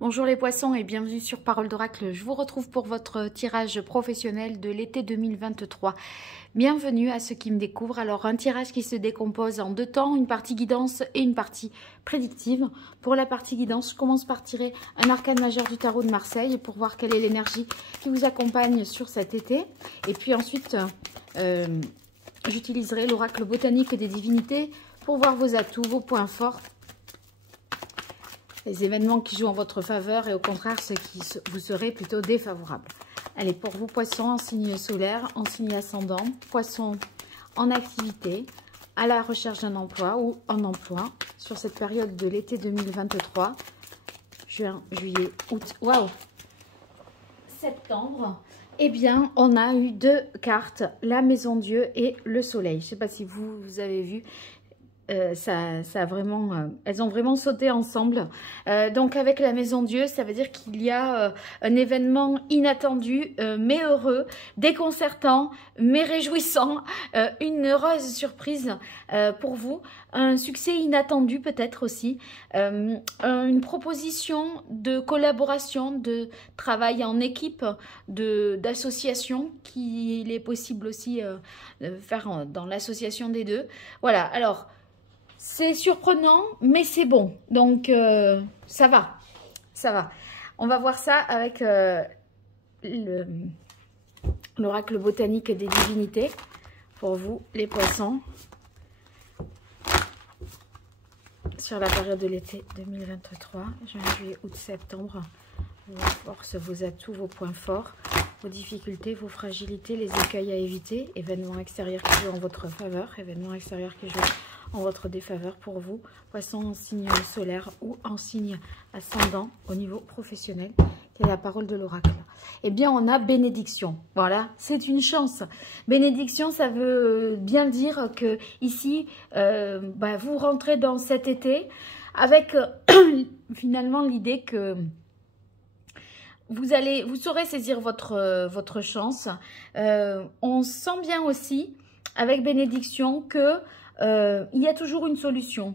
Bonjour les poissons et bienvenue sur Parole d'Oracle. Je vous retrouve pour votre tirage professionnel de l'été 2023. Bienvenue à ceux qui me découvrent. Alors un tirage qui se décompose en deux temps, une partie guidance et une partie prédictive. Pour la partie guidance, je commence par tirer un arcane majeur du tarot de Marseille pour voir quelle est l'énergie qui vous accompagne sur cet été. Et puis ensuite, j'utiliserai l'oracle botanique des divinités pour voir vos atouts, vos points forts, les événements qui jouent en votre faveur et au contraire ceux qui vous seraient plutôt défavorables. Allez, pour vous poissons en signe solaire, en signe ascendant, poissons en activité, à la recherche d'un emploi ou en emploi sur cette période de l'été 2023, juin, juillet, août, waouh, septembre. Eh bien, on a eu deux cartes, la Maison Dieu et le Soleil. Je ne sais pas si vous avez vu. Ça a vraiment, elles ont vraiment sauté ensemble. Donc avec la Maison Dieu, ça veut dire qu'il y a un événement inattendu, mais heureux, déconcertant, mais réjouissant, une heureuse surprise pour vous, un succès inattendu peut-être aussi, une proposition de collaboration, de travail en équipe, d'association qu'il est possible aussi de faire dans l'association des deux. Voilà, alors c'est surprenant, mais c'est bon. Donc, ça va. Ça va. On va voir ça avec l'oracle botanique des divinités. Pour vous, les poissons. Sur la période de l'été 2023. Juin, juillet, août, septembre. Vos forces, vos atouts, vos points forts. Vos difficultés, vos fragilités, les écueils à éviter. Événements extérieurs qui jouent en votre faveur. Événements extérieurs qui jouent en votre défaveur pour vous, poisson en signe solaire ou en signe ascendant au niveau professionnel. Quelle est la parole de l'oracle? Eh bien, on a bénédiction. Voilà, c'est une chance. Bénédiction, ça veut bien dire que ici, vous rentrez dans cet été avec finalement l'idée que vous saurez saisir votre chance. On sent bien aussi avec bénédiction que il y a toujours une solution,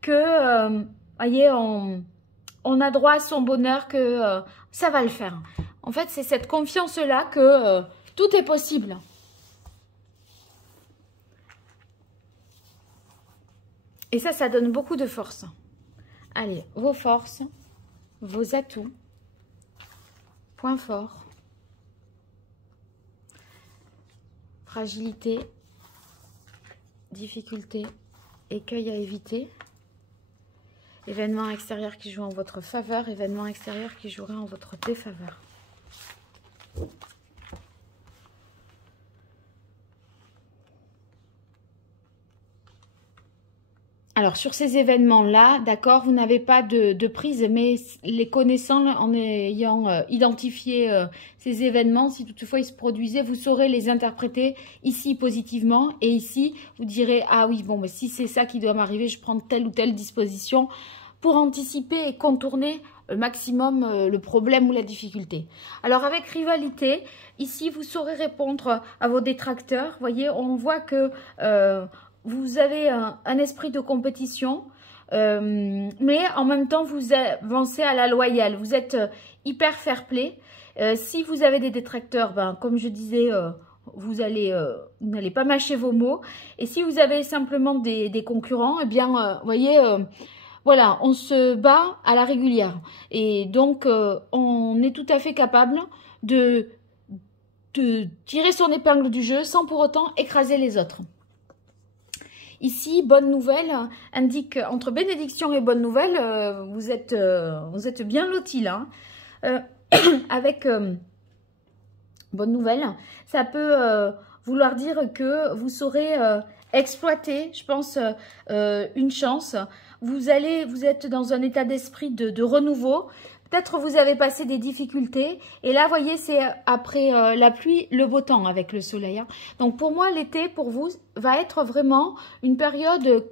que voyez, on a droit à son bonheur, que ça va le faire. En fait, c'est cette confiance-là que tout est possible. Et ça donne beaucoup de force. Allez, vos forces, vos atouts, points forts, fragilité, difficultés, écueils à éviter, événements extérieurs qui jouent en votre faveur, événements extérieurs qui joueraient en votre défaveur. Alors, sur ces événements-là, d'accord, vous n'avez pas de prise, mais les connaissant, en ayant identifié ces événements, si toutefois ils se produisaient, vous saurez les interpréter ici positivement et ici, vous direz « Ah oui, bon, mais si c'est ça qui doit m'arriver, je prends telle ou telle disposition pour anticiper et contourner au maximum le problème ou la difficulté. » Alors, avec rivalité, ici, vous saurez répondre à vos détracteurs. Vous voyez, on voit que vous avez un esprit de compétition, mais en même temps, vous avancez à la loyale. Vous êtes hyper fair-play. Si vous avez des détracteurs, comme je disais, vous n'allez pas mâcher vos mots. Et si vous avez simplement des concurrents, eh bien, vous voyez, voilà, on se bat à la régulière. Et donc, on est tout à fait capable de tirer son épingle du jeu sans pour autant écraser les autres. Ici, bonne nouvelle indique entre bénédiction et bonne nouvelle, vous êtes bien lotis là. Avec bonne nouvelle, ça peut vouloir dire que vous saurez exploiter, je pense, une chance. Vous êtes dans un état d'esprit de renouveau. Peut-être vous avez passé des difficultés et là, vous voyez, c'est après la pluie, le beau temps avec le soleil. Hein. Donc, pour moi, l'été, pour vous, va être vraiment une période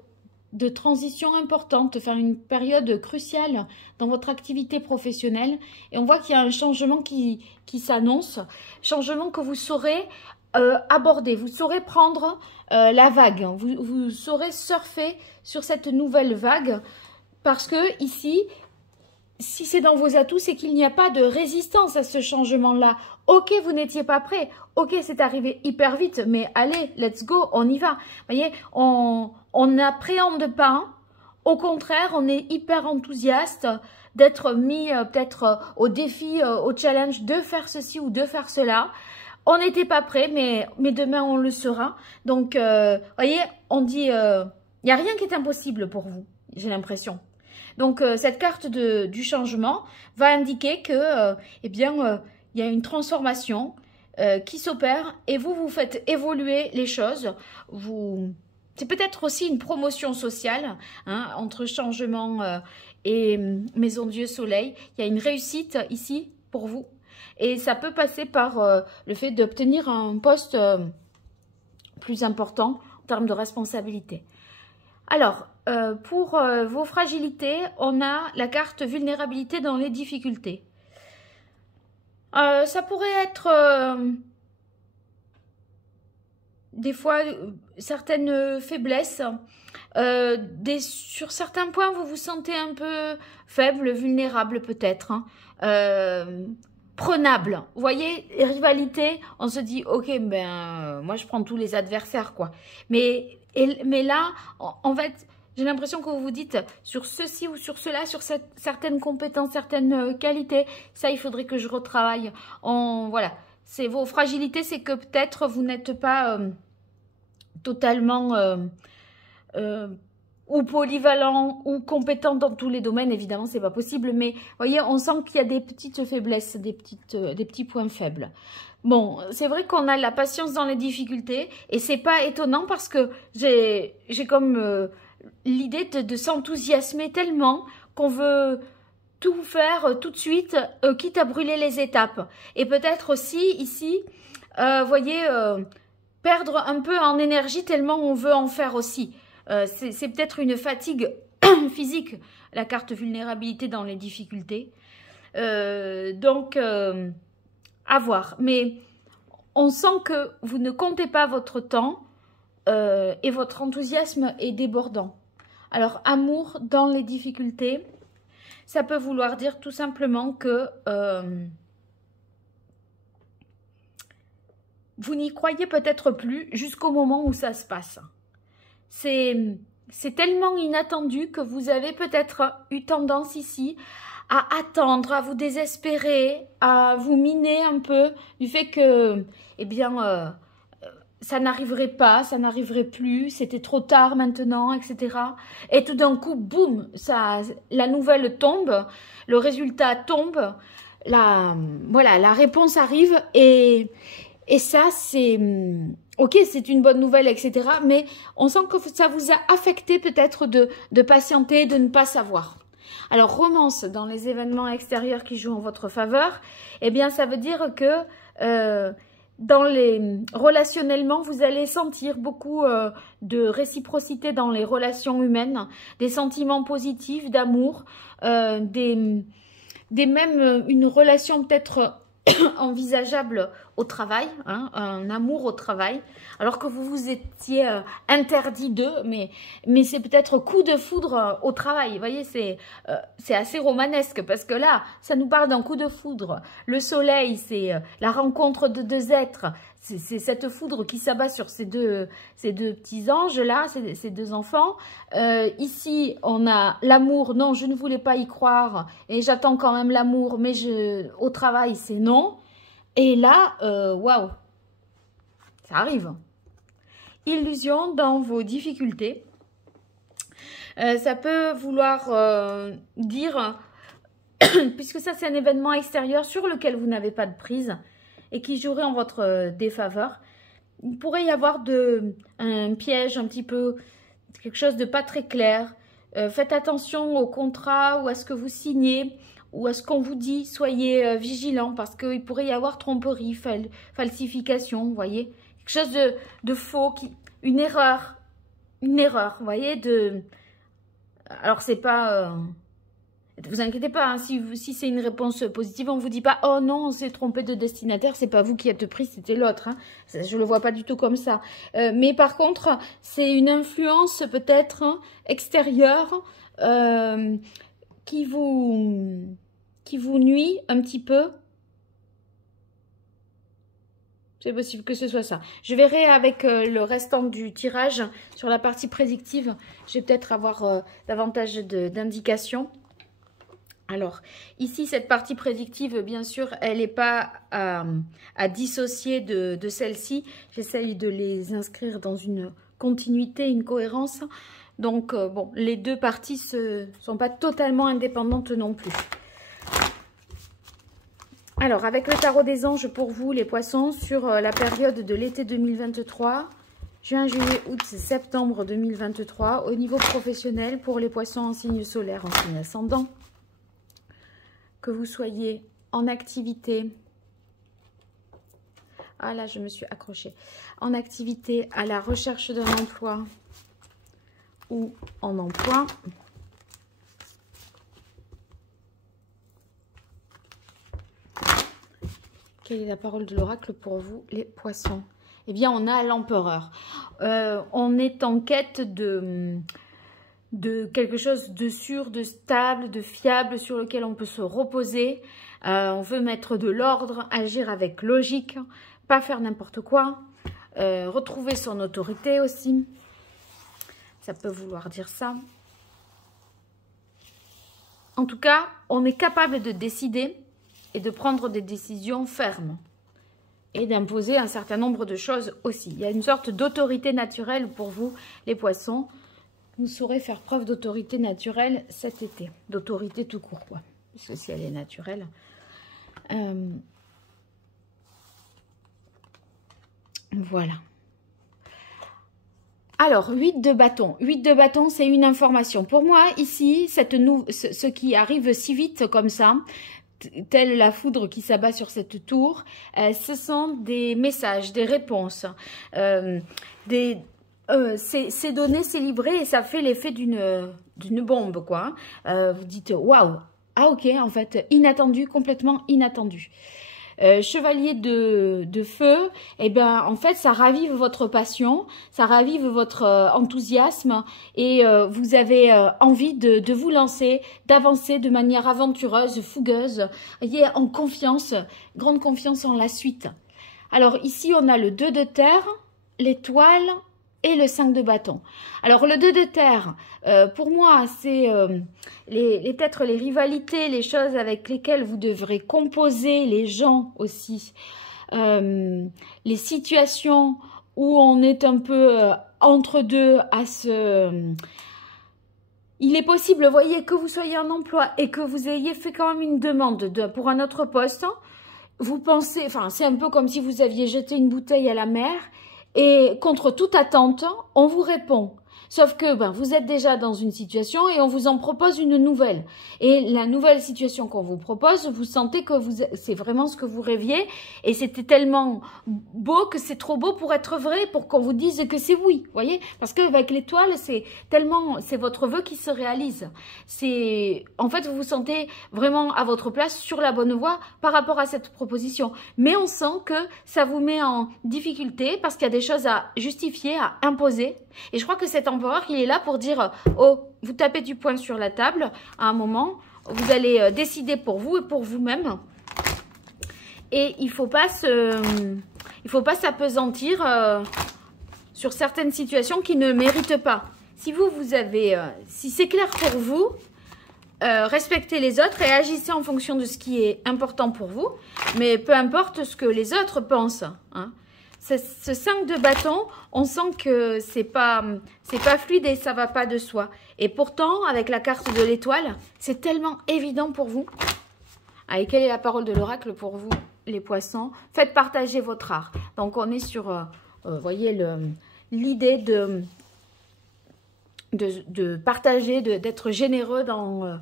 de transition importante, enfin une période cruciale dans votre activité professionnelle. Et on voit qu'il y a un changement qui s'annonce, changement que vous saurez aborder, vous saurez prendre la vague, vous saurez surfer sur cette nouvelle vague parce que ici, si c'est dans vos atouts, c'est qu'il n'y a pas de résistance à ce changement-là. Ok, vous n'étiez pas prêt. Ok, c'est arrivé hyper vite, mais allez, let's go, on y va. Vous voyez, on n'appréhende pas. Hein. Au contraire, on est hyper enthousiaste d'être mis peut-être au défi, au challenge de faire ceci ou de faire cela. On n'était pas prêt, mais demain on le sera. Donc, voyez, on dit, il n'y a rien qui est impossible pour vous, j'ai l'impression. Donc, cette carte du changement va indiquer que, eh bien, il y a une transformation qui s'opère et vous faites évoluer les choses. C'est peut-être aussi une promotion sociale hein, entre changement et Maison Dieu Soleil. Il y a une réussite ici pour vous. Et ça peut passer par le fait d'obtenir un poste plus important en termes de responsabilité. Alors, pour vos fragilités, on a la carte vulnérabilité dans les difficultés. Ça pourrait être des fois certaines faiblesses. Sur certains points, vous vous sentez un peu faible, vulnérable peut-être. Hein. Prenable. Vous voyez, rivalité, on se dit, ok, ben, moi je prends tous les adversaires, quoi. Mais là, en fait, j'ai l'impression que vous vous dites, sur ceci ou sur cela, sur certaines compétences, certaines qualités, ça, il faudrait que je retravaille. Voilà, c'est vos fragilités, c'est que peut-être vous n'êtes pas totalement ou polyvalent ou compétent dans tous les domaines, évidemment c'est pas possible, mais vous voyez, on sent qu'il y a des petites faiblesses, des petits points faibles. Bon, c'est vrai qu'on a la patience dans les difficultés et c'est pas étonnant parce que j'ai comme l'idée de s'enthousiasmer tellement qu'on veut tout faire tout de suite, quitte à brûler les étapes. Et peut-être aussi ici, vous voyez, perdre un peu en énergie tellement on veut en faire aussi. C'est peut-être une fatigue physique, la carte vulnérabilité dans les difficultés. Donc, à voir. Mais on sent que vous ne comptez pas votre temps et votre enthousiasme est débordant. Alors, amour dans les difficultés, ça peut vouloir dire tout simplement que vous n'y croyez peut-être plus jusqu'au moment où ça se passe. C'est tellement inattendu que vous avez peut-être eu tendance ici à attendre, à vous désespérer, à vous miner un peu du fait que, eh bien, ça n'arriverait pas, ça n'arriverait plus, c'était trop tard maintenant, etc. Et tout d'un coup, boum, la nouvelle tombe, le résultat tombe, voilà, la réponse arrive et ça, c'est... Ok, c'est une bonne nouvelle, etc. Mais on sent que ça vous a affecté peut-être de patienter, de ne pas savoir. Alors, romance dans les événements extérieurs qui jouent en votre faveur, eh bien, ça veut dire que relationnellement, vous allez sentir beaucoup de réciprocité dans les relations humaines, des sentiments positifs, d'amour, même une relation peut-être envisageable au travail, hein, un amour au travail, alors que vous vous étiez interdit d'eux, mais c'est peut-être coup de foudre au travail. Vous voyez, c'est assez romanesque parce que là, ça nous parle d'un coup de foudre. Le soleil, c'est la rencontre de deux êtres. C'est cette foudre qui s'abat sur ces deux petits anges-là, ces deux enfants. Ici, on a l'amour. Non, je ne voulais pas y croire et j'attends quand même l'amour, mais au travail, c'est non. Et là, waouh, ça arrive. Illusion dans vos difficultés. Ça peut vouloir dire, puisque ça c'est un événement extérieur sur lequel vous n'avez pas de prise et qui jouerait en votre défaveur, il pourrait y avoir un piège un petit peu, quelque chose de pas très clair. Faites attention au contrat ou à ce que vous signez ou à ce qu'on vous dit. Soyez vigilants parce qu'il pourrait y avoir tromperie, falsification, vous voyez. Quelque chose de faux, une erreur, vous voyez. Alors c'est pas... Ne vous inquiétez pas, hein, si c'est une réponse positive, on ne vous dit pas « Oh non, on s'est trompé de destinataire, c'est pas vous qui êtes pris, c'était l'autre. Hein. » Je ne le vois pas du tout comme ça. Mais par contre, c'est une influence peut-être extérieure qui vous nuit un petit peu. C'est possible que ce soit ça. Je verrai avec le restant du tirage sur la partie prédictive. Je vais peut-être avoir davantage d'indications. Alors, ici, cette partie prédictive, bien sûr, elle n'est pas à dissocier de celle-ci. J'essaye de les inscrire dans une continuité, une cohérence. Donc, bon, les deux parties ne sont pas totalement indépendantes non plus. Alors, avec le tarot des anges pour vous, les poissons, sur la période de l'été 2023, juin, juillet, août, septembre 2023, au niveau professionnel, pour les poissons en signe solaire, en signe ascendant, que vous soyez en activité, ah là, je me suis accrochée, en activité à la recherche d'un emploi ou en emploi, quelle est la parole de l'oracle pour vous, les poissons? Eh bien, on a l'empereur. On est en quête de quelque chose de sûr, de stable, de fiable, sur lequel on peut se reposer. On veut mettre de l'ordre, agir avec logique, pas faire n'importe quoi. Retrouver son autorité aussi. Ça peut vouloir dire ça. En tout cas, on est capable de décider et de prendre des décisions fermes et d'imposer un certain nombre de choses aussi. Il y a une sorte d'autorité naturelle pour vous, les poissons. Vous saurez faire preuve d'autorité naturelle cet été. D'autorité tout court, quoi. Parce que si elle est naturelle. Voilà. Alors, 8 de bâton. 8 de bâton, c'est une information. Pour moi, ici, ce qui arrive si vite comme ça, telle la foudre qui s'abat sur cette tour, ce sont des messages, des réponses, c'est donné, c'est livré et ça fait l'effet d'une bombe, quoi. Vous dites, waouh, ah ok, en fait, inattendu, complètement inattendu. Chevalier de feu, eh ben, en fait, ça ravive votre passion, ça ravive votre enthousiasme et vous avez envie de vous lancer, d'avancer de manière aventureuse, fougueuse, ayez en confiance, grande confiance en la suite. Alors ici, on a le 2 de terre, l'étoile et le 5 de bâton. Alors le 2 de terre, pour moi, c'est peut-être les rivalités, les choses avec lesquelles vous devrez composer, les gens aussi, les situations où on est un peu entre deux à se... Il est possible, vous voyez, que vous soyez en emploi et que vous ayez fait quand même une demande pour un autre poste. Vous pensez, enfin, c'est un peu comme si vous aviez jeté une bouteille à la mer. Et contre toute attente, on vous répond. Sauf que vous êtes déjà dans une situation et on vous en propose une nouvelle. Et la nouvelle situation qu'on vous propose, vous sentez que c'est vraiment ce que vous rêviez. Et c'était tellement beau que c'est trop beau pour être vrai, pour qu'on vous dise que c'est oui. Voyez, parce qu'avec l'étoile, c'est votre vœu qui se réalise. En fait, vous vous sentez vraiment à votre place, sur la bonne voie par rapport à cette proposition. Mais on sent que ça vous met en difficulté parce qu'il y a des choses à justifier, à imposer. Et je crois que cet empereur, il est là pour dire, oh, vous tapez du poing sur la table, à un moment, vous allez décider pour vous et pour vous-même. Et il ne faut pas s'apesantir sur certaines situations qui ne méritent pas. Si si c'est clair pour vous, respectez les autres et agissez en fonction de ce qui est important pour vous, mais peu importe ce que les autres pensent, hein. Ce 5 de bâton, on sent que c'est pas fluide et ça va pas de soi. Et pourtant, avec la carte de l'étoile, c'est tellement évident pour vous. Allez, quelle est la parole de l'oracle pour vous, les poissons? Faites partager votre art. Donc, on est sur, voyez, l'idée de partager, d'être généreux dans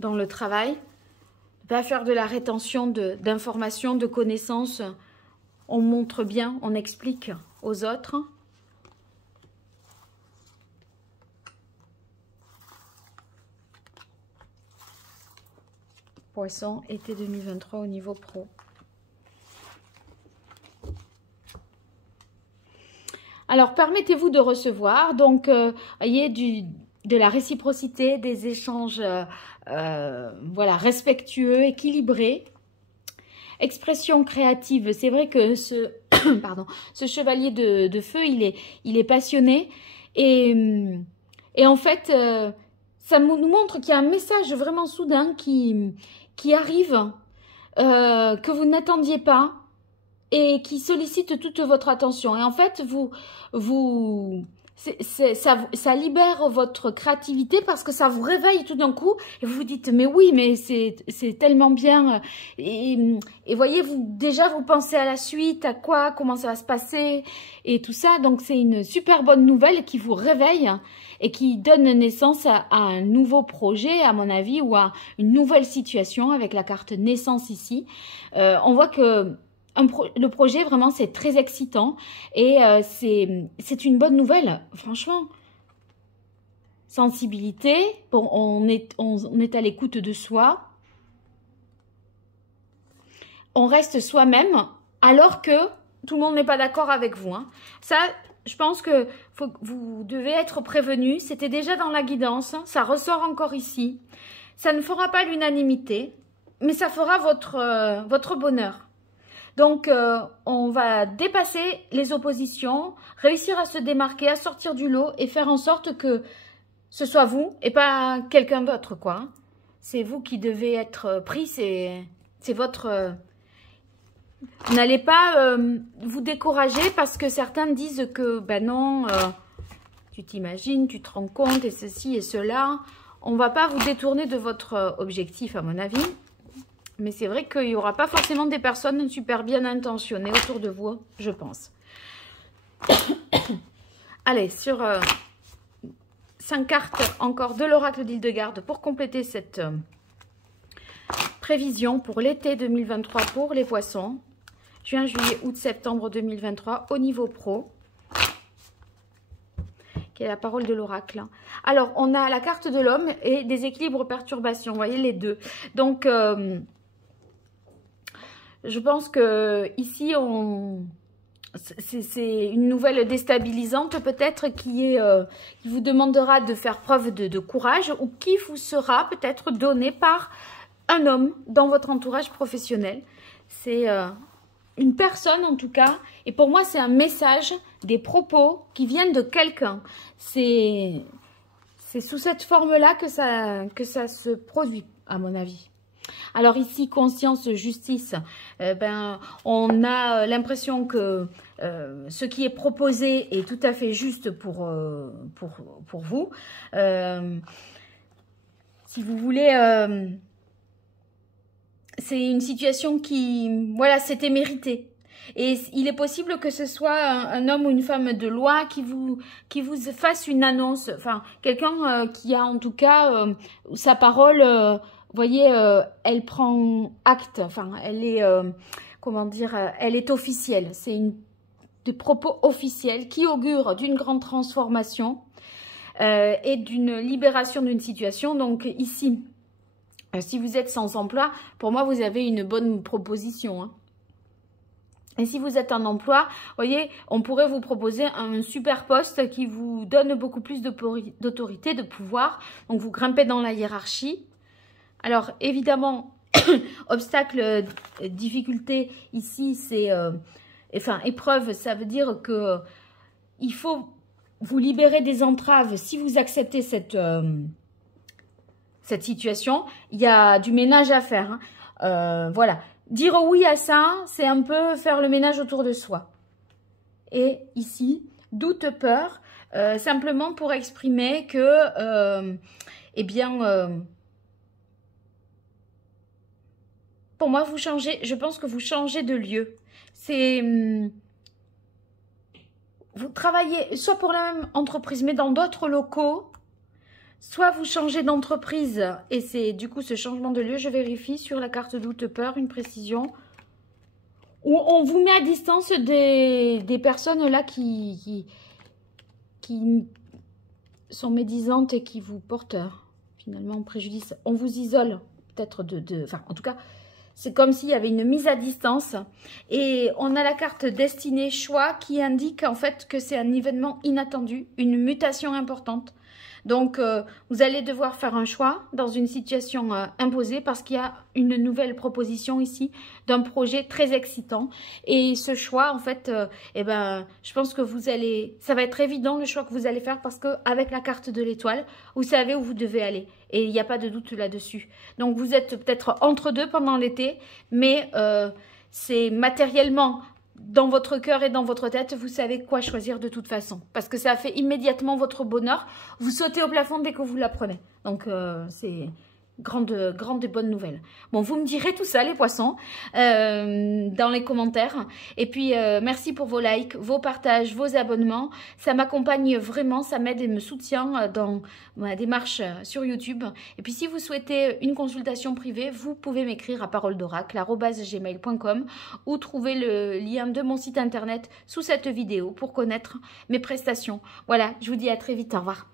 le travail. Ne pas faire de la rétention d'informations, de connaissances. On montre bien, on explique aux autres. Poisson, été 2023 au niveau pro. Alors, permettez-vous de recevoir. Donc, voyez, de la réciprocité, des échanges voilà, respectueux, équilibrés. Expression créative, c'est vrai que ce, pardon, ce chevalier de feu, il est passionné et en fait, ça nous montre qu'il y a un message vraiment soudain qui arrive, que vous n'attendiez pas et qui sollicite toute votre attention. Et en fait, ça libère votre créativité parce que ça vous réveille tout d'un coup et vous vous dites mais oui mais c'est tellement bien et voyez déjà vous pensez à la suite, à quoi, comment ça va se passer et tout ça. Donc c'est une super bonne nouvelle qui vous réveille et qui donne naissance à un nouveau projet à mon avis ou à une nouvelle situation avec la carte naissance ici. On voit que le projet, vraiment, c'est très excitant et c'est une bonne nouvelle, franchement. Sensibilité, bon, on est à l'écoute de soi. On reste soi-même alors que tout le monde n'est pas d'accord avec vous. Hein. Ça, je pense que vous devez être prévenu. C'était déjà dans la guidance, ça ressort encore ici. Ça ne fera pas l'unanimité, mais ça fera votre bonheur. Donc, on va dépasser les oppositions, réussir à se démarquer, à sortir du lot et faire en sorte que ce soit vous et pas quelqu'un d'autre, quoi. C'est vous qui devez être pris, c'est votre... Vous n'allez pas vous décourager parce que certains disent que, ben non, tu t'imagines, tu te rends compte et ceci et cela. On ne va pas vous détourner de votre objectif, à mon avis. Mais c'est vrai qu'il n'y aura pas forcément des personnes super bien intentionnées autour de vous, je pense. Allez, sur 5 cartes encore de l'oracle d'Hildegarde pour compléter cette prévision pour l'été 2023 pour les poissons. Juin, juillet, août, septembre 2023 au niveau pro. Qui est la parole de l'oracle. Alors, on a la carte de l'homme et des équilibres perturbations. Vous voyez les deux. Donc... je pense que ici, c'est une nouvelle déstabilisante peut-être qui vous demandera de faire preuve de courage ou qui vous sera peut-être donnée par un homme dans votre entourage professionnel. C'est une personne en tout cas et pour moi c'est un message, des propos qui viennent de quelqu'un. C'est sous cette forme-là que ça se produit à mon avis. Alors ici, conscience, justice, on a l'impression que ce qui est proposé est tout à fait juste pour vous. Si vous voulez, c'est une situation qui, voilà, c'était mérité. Et il est possible que ce soit un homme ou une femme de loi qui vous fasse une annonce, enfin, quelqu'un qui a en tout cas sa parole... vous voyez, elle prend acte, enfin, elle est, comment dire, elle est officielle. C'est des propos officiels qui augurent d'une grande transformation et d'une libération d'une situation. Donc ici, si vous êtes sans emploi, pour moi, vous avez une bonne proposition. Hein. Et si vous êtes en emploi, vous voyez, on pourrait vous proposer un super poste qui vous donne beaucoup plus d'autorité, de pouvoir. Donc vous grimpez dans la hiérarchie. Alors, évidemment, obstacle, difficulté, ici, c'est... enfin, épreuve, ça veut dire que il faut vous libérer des entraves. Si vous acceptez cette situation, il y a du ménage à faire. Hein. Voilà. Dire oui à ça, c'est un peu faire le ménage autour de soi. Et ici, doute, peur, simplement pour exprimer que, eh bien... pour moi, vous changez, je pense que vous changez de lieu. C'est... vous travaillez soit pour la même entreprise, mais dans d'autres locaux, soit vous changez d'entreprise. Et c'est du coup ce changement de lieu, je vérifie sur la carte doute peur, une précision. Où on vous met à distance des personnes là qui sont médisantes et qui vous portent finalement préjudice. On vous isole peut-être enfin, en tout cas... c'est comme s'il y avait une mise à distance. Et on a la carte destinée choix qui indique en fait que c'est un événement inattendu, une mutation importante. Donc, vous allez devoir faire un choix dans une situation imposée parce qu'il y a une nouvelle proposition ici d'un projet très excitant. Et ce choix, en fait, eh ben, je pense que ça va être évident le choix que vous allez faire parce qu'avec la carte de l'étoile, vous savez où vous devez aller. Et il n'y a pas de doute là-dessus. Donc, vous êtes peut-être entre deux pendant l'été, mais c'est matériellement dans votre cœur et dans votre tête, vous savez quoi choisir de toute façon. Parce que ça fait immédiatement votre bonheur. Vous sautez au plafond dès que vous l'apprenez. Donc, c'est grande et bonne nouvelle. Bon, vous me direz tout ça, les poissons, dans les commentaires. Et puis, merci pour vos likes, vos partages, vos abonnements. Ça m'accompagne vraiment, ça m'aide et me soutient dans ma démarche sur YouTube. Et puis, si vous souhaitez une consultation privée, vous pouvez m'écrire à paroledoracle@gmail.com ou trouver le lien de mon site internet sous cette vidéo pour connaître mes prestations. Voilà, je vous dis à très vite, au revoir.